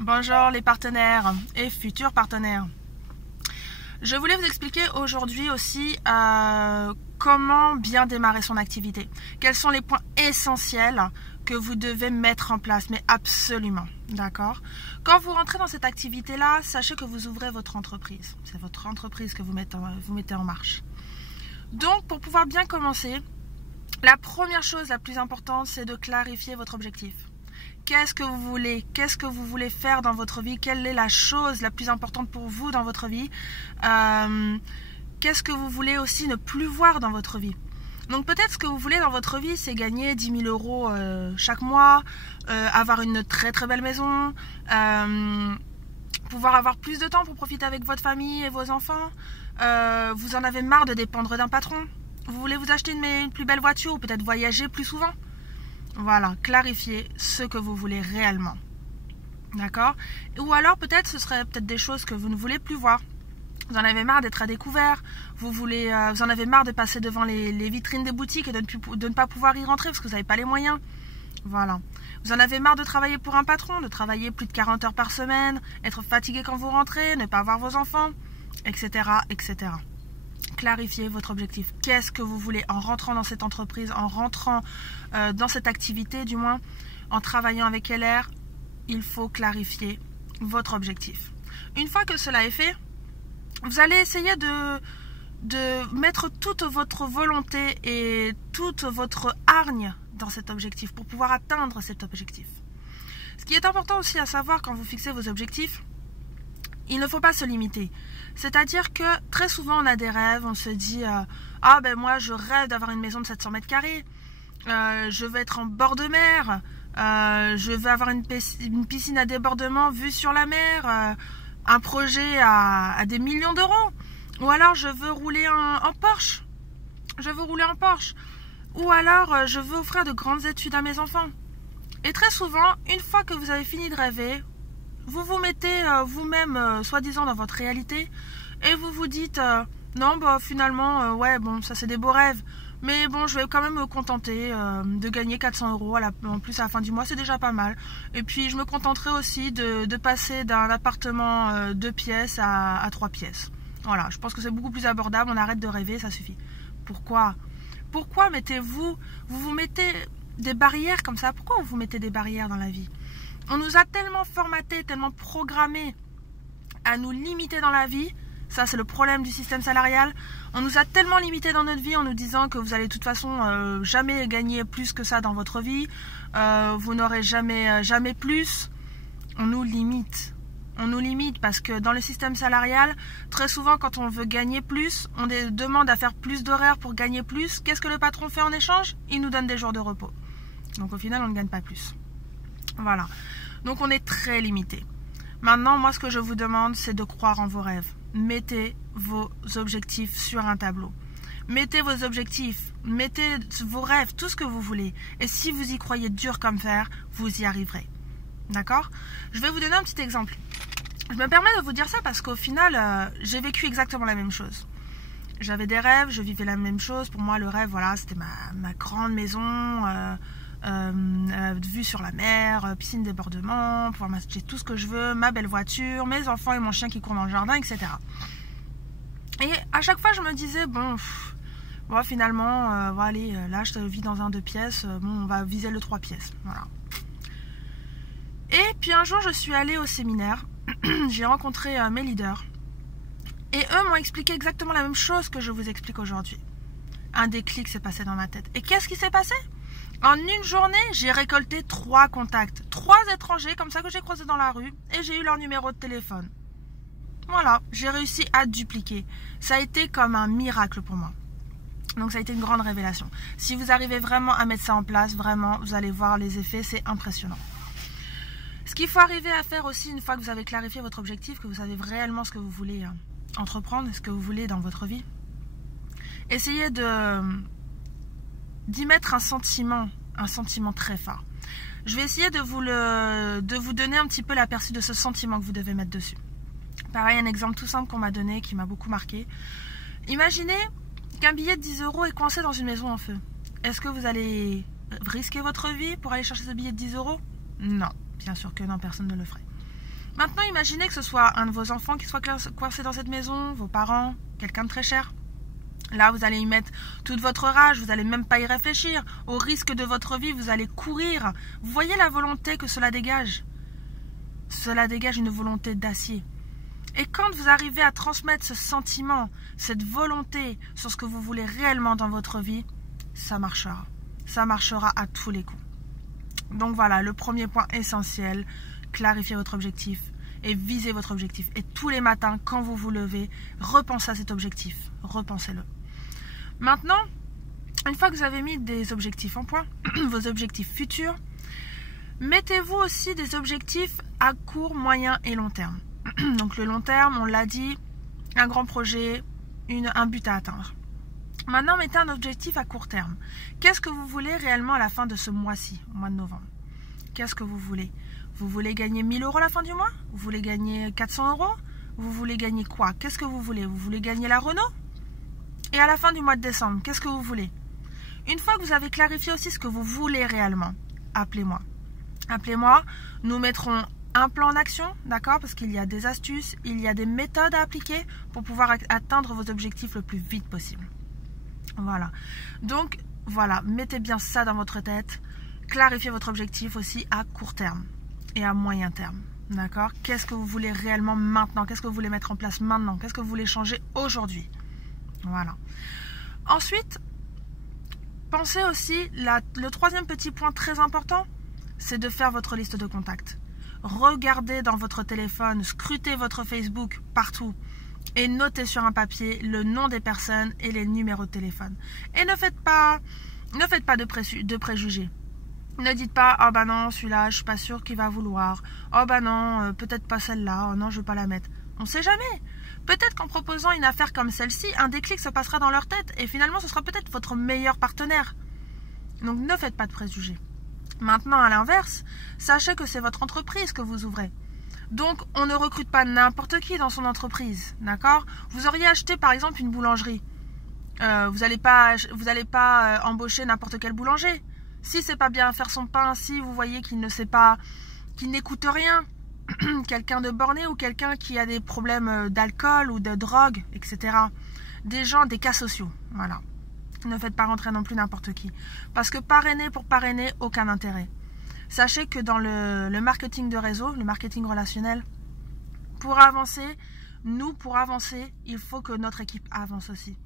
Bonjour les partenaires et futurs partenaires. Je voulais vous expliquer aujourd'hui aussi comment bien démarrer son activité. Quels sont les points essentiels que vous devez mettre en place, mais absolument, d'accord? Quand vous rentrez dans cette activité-là, sachez que vous ouvrez votre entreprise. C'est votre entreprise que vous mettez en marche. Donc, pour pouvoir bien commencer, la première chose la plus importante, c'est de clarifier votre objectif. Qu'est-ce que vous voulez? Qu'est-ce que vous voulez faire dans votre vie? Quelle est la chose la plus importante pour vous dans votre vie? Qu'est-ce que vous voulez aussi ne plus voir dans votre vie? Donc peut-être ce que vous voulez dans votre vie, c'est gagner 10 000 euros chaque mois, avoir une très très belle maison, pouvoir avoir plus de temps pour profiter avec votre famille et vos enfants. Vous en avez marre de dépendre d'un patron. Vous voulez vous acheter une plus belle voiture ou peut-être voyager plus souvent. Voilà, clarifiez ce que vous voulez réellement. D'accord? Ou alors peut-être ce serait peut-être des choses que vous ne voulez plus voir. Vous en avez marre d'être à découvert, vous en avez marre de passer devant les vitrines des boutiques et de ne pas pouvoir y rentrer parce que vous n'avez pas les moyens. Voilà. Vous en avez marre de travailler pour un patron, de travailler plus de 40 heures par semaine, être fatigué quand vous rentrez, ne pas voir vos enfants, etc., etc. Clarifiez votre objectif. Qu'est-ce que vous voulez en rentrant dans cette entreprise, en rentrant dans cette activité, du moins, en travaillant avec LR, il faut clarifier votre objectif. Une fois que cela est fait, vous allez essayer de mettre toute votre volonté et toute votre hargne dans cet objectif pour pouvoir atteindre cet objectif. Ce qui est important aussi à savoir quand vous fixez vos objectifs, il ne faut pas se limiter. C'est-à-dire que très souvent on a des rêves, on se dit ah ben moi je rêve d'avoir une maison de 700 mètres carrés, je veux être en bord de mer, je veux avoir une piscine à débordement vue sur la mer, un projet à des millions d'euros, ou alors je veux rouler en Porsche, ou alors je veux offrir de grandes études à mes enfants. Et très souvent, une fois que vous avez fini de rêver, vous vous mettez vous-même soi-disant dans votre réalité et vous vous dites non bah finalement ouais bon ça c'est des beaux rêves mais bon je vais quand même me contenter de gagner 400 euros en plus à la fin du mois, c'est déjà pas mal, et puis je me contenterai aussi de passer d'un appartement 2 pièces à 3 pièces. Voilà, je pense que c'est beaucoup plus abordable, on arrête de rêver, ça suffit. Pourquoi vous vous mettez des barrières comme ça? Pourquoi vous mettez des barrières dans la vie? On nous a tellement formatés, tellement programmés à nous limiter dans la vie. Ça, c'est le problème du système salarial. On nous a tellement limités dans notre vie en nous disant que vous allez de toute façon jamais gagner plus que ça dans votre vie. Vous n'aurez jamais plus. On nous limite. On nous limite parce que dans le système salarial, très souvent quand on veut gagner plus, on demande à faire plus d'horaires pour gagner plus. Qu'est-ce que le patron fait en échange? Il nous donne des jours de repos. Donc au final, on ne gagne pas plus. Voilà, donc on est très limité. Maintenant, moi ce que je vous demande, c'est de croire en vos rêves. Mettez vos objectifs sur un tableau. Mettez vos objectifs, mettez vos rêves, tout ce que vous voulez. Et si vous y croyez dur comme fer, vous y arriverez. D'accord? Je vais vous donner un petit exemple. Je me permets de vous dire ça parce qu'au final, j'ai vécu exactement la même chose. J'avais des rêves, je vivais la même chose. Pour moi, le rêve, voilà, c'était ma grande maison, vue sur la mer, piscine débordement, pouvoir m'acheter tout ce que je veux, ma belle voiture, mes enfants et mon chien qui court dans le jardin, etc. Et à chaque fois je me disais bon finalement allez, là je vis dans un 2 pièces, bon on va viser le 3 pièces, voilà. Et puis un jour je suis allée au séminaire, j'ai rencontré mes leaders et eux m'ont expliqué exactement la même chose que je vous explique aujourd'hui. Un déclic s'est passé dans ma tête. Et qu'est-ce qui s'est passé? En une journée, j'ai récolté 3 contacts. 3 étrangers comme ça que j'ai croisés dans la rue et j'ai eu leur numéro de téléphone. Voilà, j'ai réussi à dupliquer. Ça a été comme un miracle pour moi. Donc ça a été une grande révélation. Si vous arrivez vraiment à mettre ça en place, vraiment, vous allez voir les effets, c'est impressionnant. Ce qu'il faut arriver à faire aussi, une fois que vous avez clarifié votre objectif, que vous savez réellement ce que vous voulez entreprendre, ce que vous voulez dans votre vie, essayez d'y mettre un sentiment très fort. Je vais essayer de vous donner un petit peu l'aperçu de ce sentiment que vous devez mettre dessus. Pareil, un exemple tout simple qu'on m'a donné, qui m'a beaucoup marqué. Imaginez qu'un billet de 10 euros est coincé dans une maison en feu. Est-ce que vous allez risquer votre vie pour aller chercher ce billet de 10 euros? Non, bien sûr que non, personne ne le ferait. Maintenant, imaginez que ce soit un de vos enfants qui soit coincé dans cette maison, vos parents, quelqu'un de très cher. Là, vous allez y mettre toute votre rage, vous n'allez même pas y réfléchir. Au risque de votre vie, vous allez courir. Vous voyez la volonté que cela dégage? Cela dégage une volonté d'acier. Et quand vous arrivez à transmettre ce sentiment, cette volonté sur ce que vous voulez réellement dans votre vie, ça marchera. Ça marchera à tous les coups. Donc voilà, le premier point essentiel, clarifiez votre objectif et visez votre objectif. Et tous les matins, quand vous vous levez, repensez à cet objectif. Repensez-le. Maintenant, une fois que vous avez mis des objectifs en point, vos objectifs futurs, mettez-vous aussi des objectifs à court, moyen et long terme. Donc le long terme, on l'a dit, un grand projet, un but à atteindre. Maintenant, mettez un objectif à court terme. Qu'est-ce que vous voulez réellement à la fin de ce mois-ci, au mois de novembre? Qu'est-ce que vous voulez? Vous voulez gagner 1000 € à la fin du mois? Vous voulez gagner 400 €? Vous voulez gagner quoi? Qu'est-ce que vous voulez? Vous voulez gagner la Renault? Et à la fin du mois de décembre, qu'est-ce que vous voulez? Une fois que vous avez clarifié aussi ce que vous voulez réellement, appelez-moi. Appelez-moi, nous mettrons un plan d'action, d'accord? Parce qu'il y a des astuces, il y a des méthodes à appliquer pour pouvoir atteindre vos objectifs le plus vite possible. Voilà. Donc, voilà, mettez bien ça dans votre tête. Clarifiez votre objectif aussi à court terme et à moyen terme, d'accord? Qu'est-ce que vous voulez réellement maintenant? Qu'est-ce que vous voulez mettre en place maintenant? Qu'est-ce que vous voulez changer aujourd'hui? Voilà. Ensuite, pensez aussi, le troisième petit point très important, c'est de faire votre liste de contacts. Regardez dans votre téléphone, scrutez votre Facebook partout et notez sur un papier le nom des personnes et les numéros de téléphone. Et ne faites pas de préjugés. Ne dites pas, oh bah non, celui-là, je suis pas sûre qu'il va vouloir. Oh bah non, peut-être pas celle-là. Oh non, je veux pas la mettre. On sait jamais. Peut-être qu'en proposant une affaire comme celle-ci, un déclic se passera dans leur tête et finalement, ce sera peut-être votre meilleur partenaire. Donc, ne faites pas de préjugés. Maintenant, à l'inverse, sachez que c'est votre entreprise que vous ouvrez. Donc, on ne recrute pas n'importe qui dans son entreprise, d'accord? Vous auriez acheté, par exemple, une boulangerie. Vous n'allez pas embaucher n'importe quel boulanger. Si c'est pas bien faire son pain, si vous voyez qu'il ne sait pas, qu'il n'écoute rien, quelqu'un de borné ou quelqu'un qui a des problèmes d'alcool ou de drogue, etc. Des gens, des cas sociaux, voilà. Ne faites pas rentrer non plus n'importe qui. Parce que parrainer pour parrainer, aucun intérêt. Sachez que dans le marketing de réseau, le marketing relationnel, pour avancer, il faut que notre équipe avance aussi.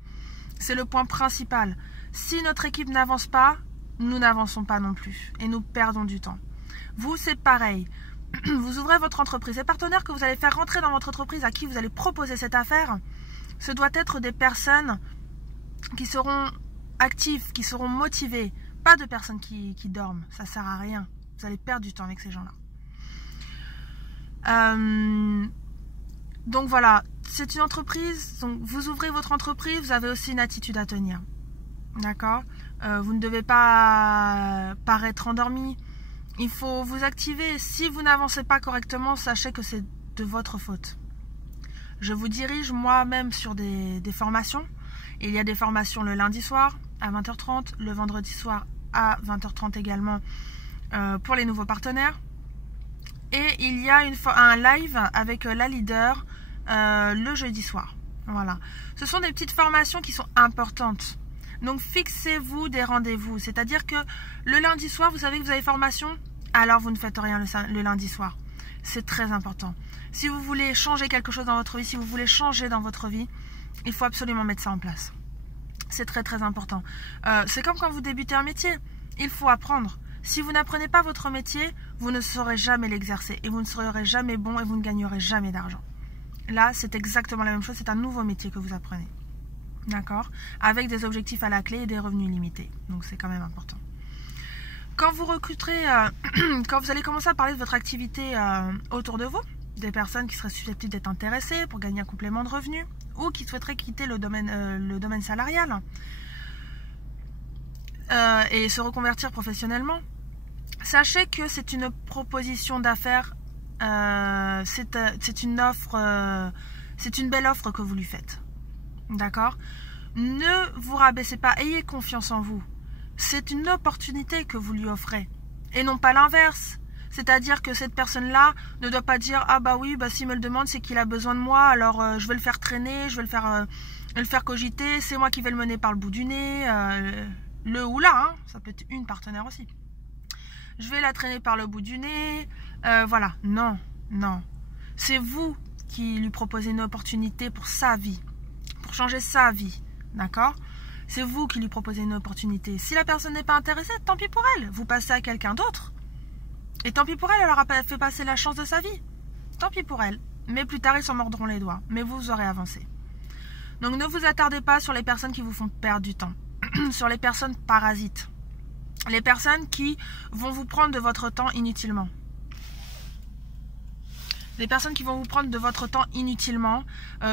C'est le point principal. Si notre équipe n'avance pas, nous n'avançons pas non plus. Et nous perdons du temps. Vous, c'est pareil. Vous ouvrez votre entreprise. Les partenaires que vous allez faire rentrer dans votre entreprise, à qui vous allez proposer cette affaire, ce doit être des personnes qui seront actives, qui seront motivées. Pas de personnes qui dorment. Ça ne sert à rien. Vous allez perdre du temps avec ces gens-là. Donc voilà, c'est une entreprise. Donc vous ouvrez votre entreprise, vous avez aussi une attitude à tenir. D'accord? Vous ne devez pas paraître endormi. Il faut vous activer. Si vous n'avancez pas correctement, sachez que c'est de votre faute. Je vous dirige moi-même sur des formations. Il y a des formations le lundi soir à 20h30, le vendredi soir à 20h30 également pour les nouveaux partenaires. Et il y a un live avec la leader le jeudi soir. Voilà. Ce sont des petites formations qui sont importantes. Donc fixez-vous des rendez-vous. C'est-à-dire que le lundi soir, vous savez que vous avez formation, alors vous ne faites rien le lundi soir. C'est très important. Si vous voulez changer quelque chose dans votre vie, si vous voulez changer dans votre vie, il faut absolument mettre ça en place. C'est très très important. C'est comme quand vous débutez un métier. Il faut apprendre. Si vous n'apprenez pas votre métier, vous ne saurez jamais l'exercer. Et vous ne serez jamais bon et vous ne gagnerez jamais d'argent. Là, c'est exactement la même chose. C'est un nouveau métier que vous apprenez. D'accord? Avec des objectifs à la clé et des revenus limités. Donc c'est quand même important. Quand vous recruterez, quand vous allez commencer à parler de votre activité autour de vous, des personnes qui seraient susceptibles d'être intéressées pour gagner un complément de revenus ou qui souhaiteraient quitter le domaine salarial et se reconvertir professionnellement, sachez que c'est une proposition d'affaires, c'est une offre, c'est une belle offre que vous lui faites. D'accord? Ne vous rabaissez pas, ayez confiance en vous. C'est une opportunité que vous lui offrez et non pas l'inverse. C'est-à-dire que cette personne-là ne doit pas dire « Ah bah oui, bah s'il me le demande, c'est qu'il a besoin de moi, alors je vais le faire traîner, je vais le faire cogiter, c'est moi qui vais le mener par le bout du nez, le ou la, hein, ça peut être une partenaire aussi. Je vais la traîner par le bout du nez, voilà, non, non. C'est vous qui lui proposez une opportunité pour sa vie, pour changer sa vie, d'accord ? C'est vous qui lui proposez une opportunité. Si la personne n'est pas intéressée, tant pis pour elle, vous passez à quelqu'un d'autre. Et tant pis pour elle, elle aura fait passer la chance de sa vie. Tant pis pour elle. Mais plus tard, ils s'en mordront les doigts. Mais vous aurez avancé. Donc ne vous attardez pas sur les personnes qui vous font perdre du temps. Sur les personnes parasites. Les personnes qui vont vous prendre de votre temps inutilement. Les personnes qui vont vous prendre de votre temps inutilement,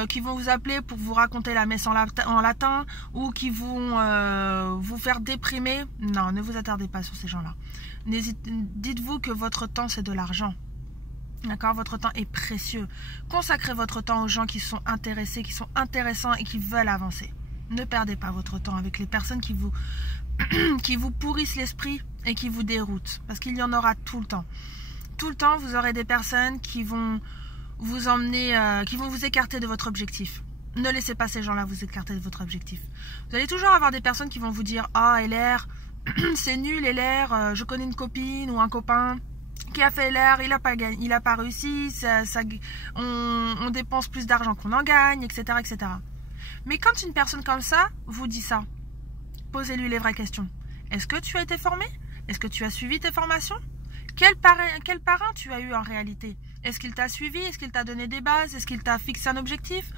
qui vont vous appeler pour vous raconter la messe en latin, ou qui vont vous faire déprimer. Non, ne vous attardez pas sur ces gens-là. Dites-vous que votre temps, c'est de l'argent. D'accord ? Votre temps est précieux. Consacrez votre temps aux gens qui sont intéressés, qui sont intéressants et qui veulent avancer. Ne perdez pas votre temps avec les personnes qui vous pourrissent l'esprit et qui vous déroutent. Parce qu'il y en aura tout le temps. Tout le temps, vous aurez des personnes qui vont vous emmener, qui vont vous écarter de votre objectif. Ne laissez pas ces gens-là vous écarter de votre objectif. Vous allez toujours avoir des personnes qui vont vous dire « Ah, LR, c'est nul, LR, je connais une copine ou un copain qui a fait LR, il a pas réussi, on dépense plus d'argent qu'on en gagne, etc., etc. » Mais quand une personne comme ça vous dit ça, posez-lui les vraies questions. Est-ce que tu as été formé? Est-ce que tu as suivi tes formations? Quel parrain tu as eu en réalité? Est-ce qu'il t'a suivi? Est-ce qu'il t'a donné des bases? Est-ce qu'il t'a fixé un objectif?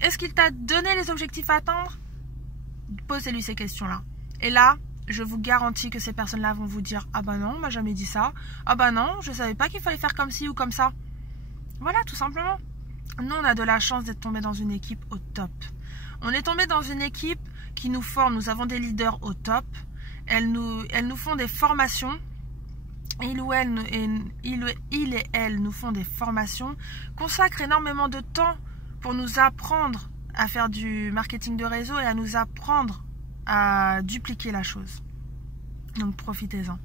Est-ce qu'il t'a donné les objectifs à atteindre? Posez-lui ces questions-là. Et là, je vous garantis que ces personnes-là vont vous dire « Ah bah non, on m'a jamais dit ça. Ah bah non, je savais pas qu'il fallait faire comme ci ou comme ça. » Voilà, tout simplement. Nous, on a de la chance d'être tombés dans une équipe au top. On est tombé dans une équipe qui nous forme. Nous avons des leaders au top. Elles nous font des formations. Il et elle nous font des formations, consacrent énormément de temps pour nous apprendre à faire du marketing de réseau et à nous apprendre à dupliquer la chose. Donc profitez-en.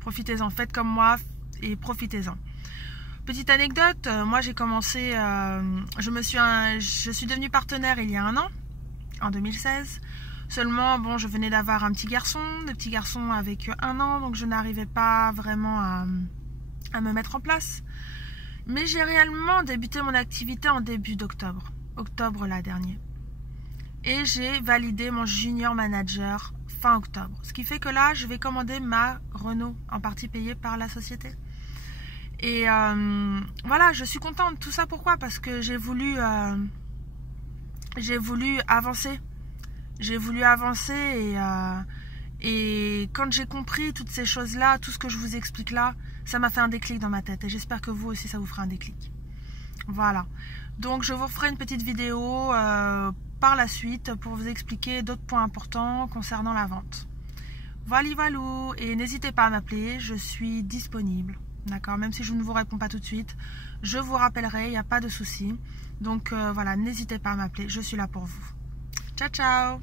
Profitez-en, faites comme moi et profitez-en. Petite anecdote, moi j'ai commencé, je suis devenue partenaire il y a 1 an, en 2016. Seulement, bon, je venais d'avoir un petit garçon, des petits garçons avec 1 an, donc je n'arrivais pas vraiment à me mettre en place. Mais j'ai réellement débuté mon activité en début d'octobre, octobre là dernier. Et j'ai validé mon junior manager fin octobre. Ce qui fait que là, je vais commander ma Renault, en partie payée par la société. Et voilà, je suis contente. Tout ça pourquoi? Parce que j'ai voulu avancer. J'ai voulu avancer et quand j'ai compris toutes ces choses-là, tout ce que je vous explique là, ça m'a fait un déclic dans ma tête. Et j'espère que vous aussi, ça vous fera un déclic. Voilà. Donc, je vous ferai une petite vidéo par la suite pour vous expliquer d'autres points importants concernant la vente. Voilà. Et n'hésitez pas à m'appeler, je suis disponible. D'accord? Même si je ne vous réponds pas tout de suite, je vous rappellerai, il n'y a pas de souci. Donc, voilà, n'hésitez pas à m'appeler, je suis là pour vous. Ciao, ciao!